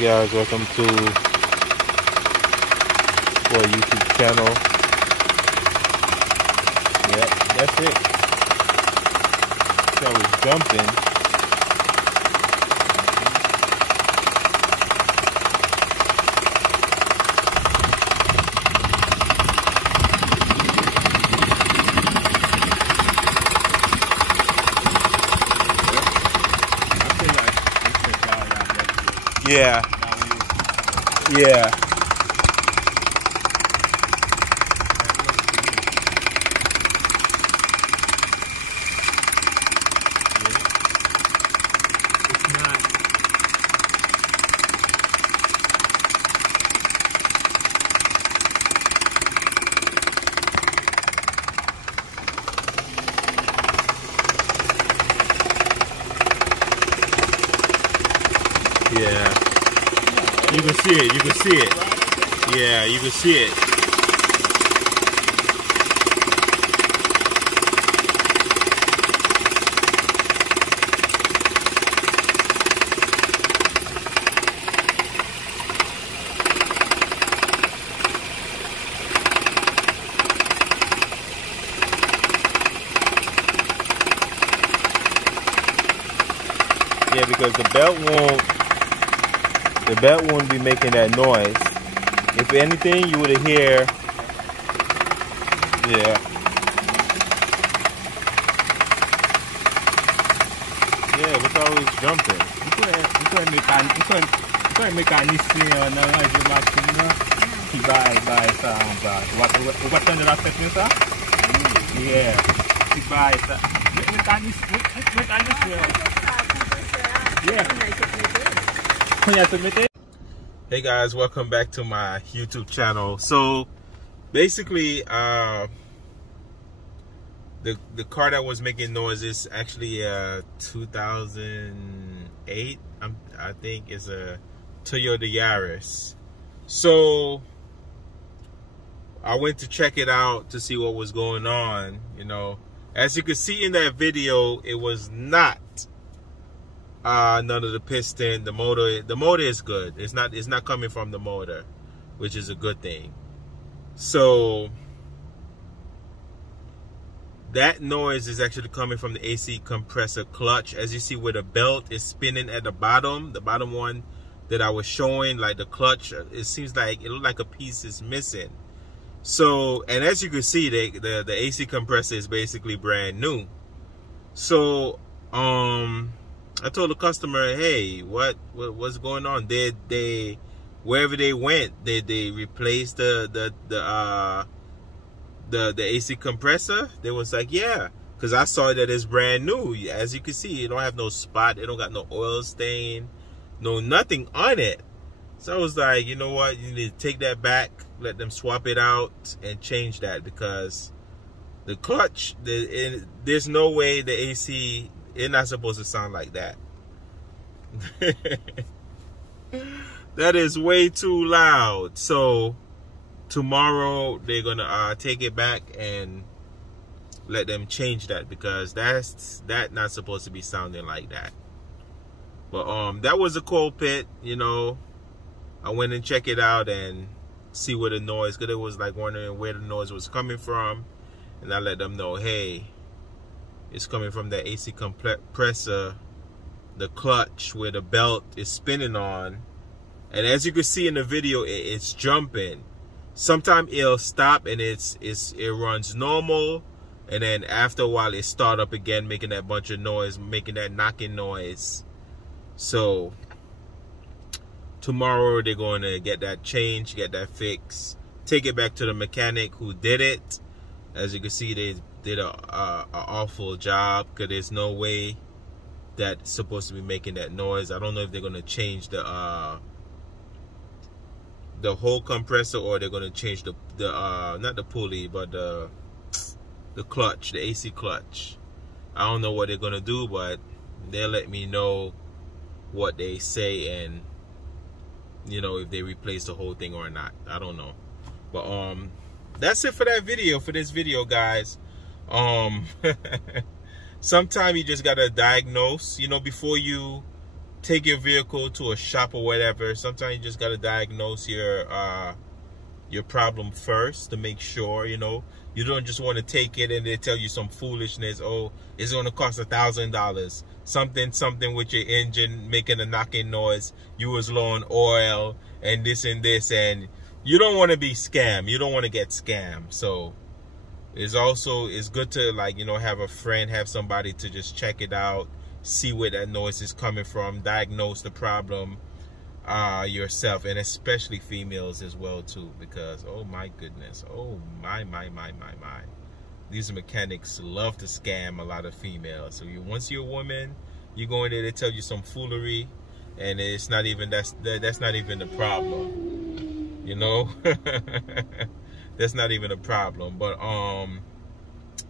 Hey guys, welcome to our YouTube channel. Yep, that's it. So I was jumping. Yeah. Yeah. Yeah. You can see it, you can see it. Yeah, you can see it. Yeah, because the belt won't be making that noise. If anything, you would hear. Yeah. Yeah, look how it's jumping. Hey guys, welcome back to my YouTube channel. So basically the car that was making noise is actually a 2008, I think it's a Toyota Yaris. So I went to check it out to see what was going on. You know, as you can see in that video, it was not none of the piston. The motor is good. It's not coming from the motor, which is a good thing. So that noise is actually coming from the AC compressor clutch. As you see where the belt is spinning at the bottom one that I was showing, like the clutch, it seems like it looked like a piece is missing. So, and as you can see, the AC compressor is basically brand new. So I told the customer, hey, what's going on? They wherever they went, they replaced the AC compressor. They was like, yeah, because I saw that it's brand new. As you can see, it don't have no spot, it don't got no oil stain, no nothing on it. So I was like, you know what, you need to take that back, let them swap it out and change that, because the clutch, there's no way the AC, it's not supposed to sound like that. That is way too loud. So tomorrow they're gonna take it back and let them change that, because that's not supposed to be sounding like that. But that was a coal pit, you know. I went and checked it out and see where the noise, because it was like wondering where the noise was coming from, and I let them know, hey, it's coming from the AC compressor, the clutch where the belt is spinning on. And as you can see in the video, it's jumping. Sometimes it'll stop and it runs normal, and then after a while it start up again, making that bunch of noise, making that knocking noise. So tomorrow they're going to get that changed, get that fixed, take it back to the mechanic who did it. As you can see, they did an awful job, because there's no way that's supposed to be making that noise. I don't know if they're going to change the whole compressor, or they're going to change the not the pulley, but the clutch, the AC clutch. I don't know what they're going to do, but they'll let me know what they say, and you know, if they replace the whole thing or not. I don't know. But that's it for that video, for this video, guys. Sometimes you just gotta diagnose, you know, before you take your vehicle to a shop or whatever, sometimes you just got to diagnose your problem first to make sure, you know. You don't just want to take it and they tell you some foolishness. Oh, it's going to cost $1,000. Something with your engine making a knocking noise. You was low on oil and this, and you don't want to be scammed. You don't want to get scammed. So it's good to, like, you know, have a friend, have somebody to just check it out, see where that noise is coming from, diagnose the problem yourself, and especially females as well too, because oh my goodness, oh my, these mechanics love to scam a lot of females. So once you're a woman, you go in there, they tell you some foolery, and it's not even that's not even the problem, you know. That's not even a problem. But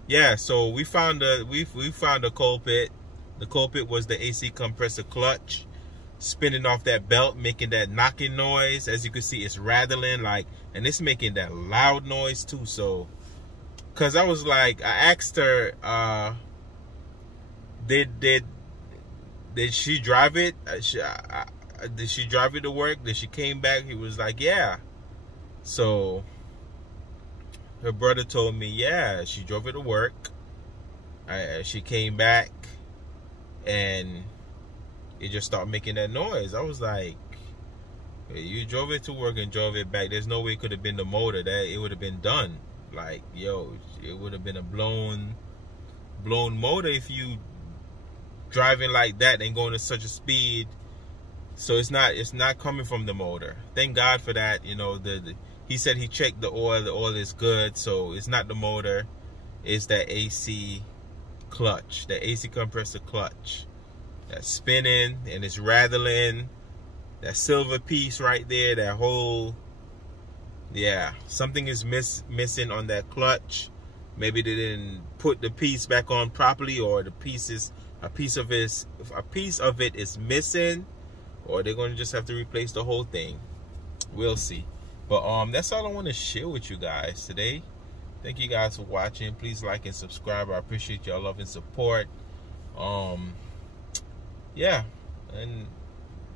yeah, so we found a culprit. The culprit was the AC compressor clutch spinning off that belt, making that knocking noise. As you can see, it's rattling, like, and it's making that loud noise too. So, cause I was like, I asked her, did she drive it? Did she drive it to work? Did she came back? He was like, yeah. So her brother told me, yeah, she drove it to work. She came back and it just started making that noise. I was like, hey, you drove it to work and drove it back. There's no way it could have been the motor. That it would have been done. Like, yo, it would have been a blown motor if you driving like that and going at such a speed. So it's not coming from the motor. Thank God for that. You know, he said he checked the oil. The oil is good, so it's not the motor. It's that AC clutch, the AC compressor clutch. That's spinning and it's rattling. That silver piece right there, that whole, yeah, something is missing on that clutch. Maybe they didn't put the piece back on properly, or a piece of it is missing, or they're going to just have to replace the whole thing. We'll see. But that's all I want to share with you guys today. Thank you guys for watching. Please like and subscribe. I appreciate your love and support. Yeah, and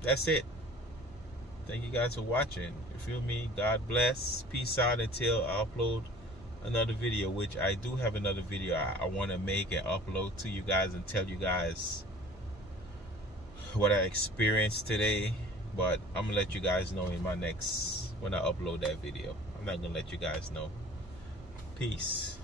that's it. Thank you guys for watching. You feel me? God bless. Peace out until I upload another video, which I do have another video I want to make and upload to you guys and tell you guys what I experienced today. But I'm gonna let you guys know in my next, when I upload that video. I'm not gonna let you guys know. Peace.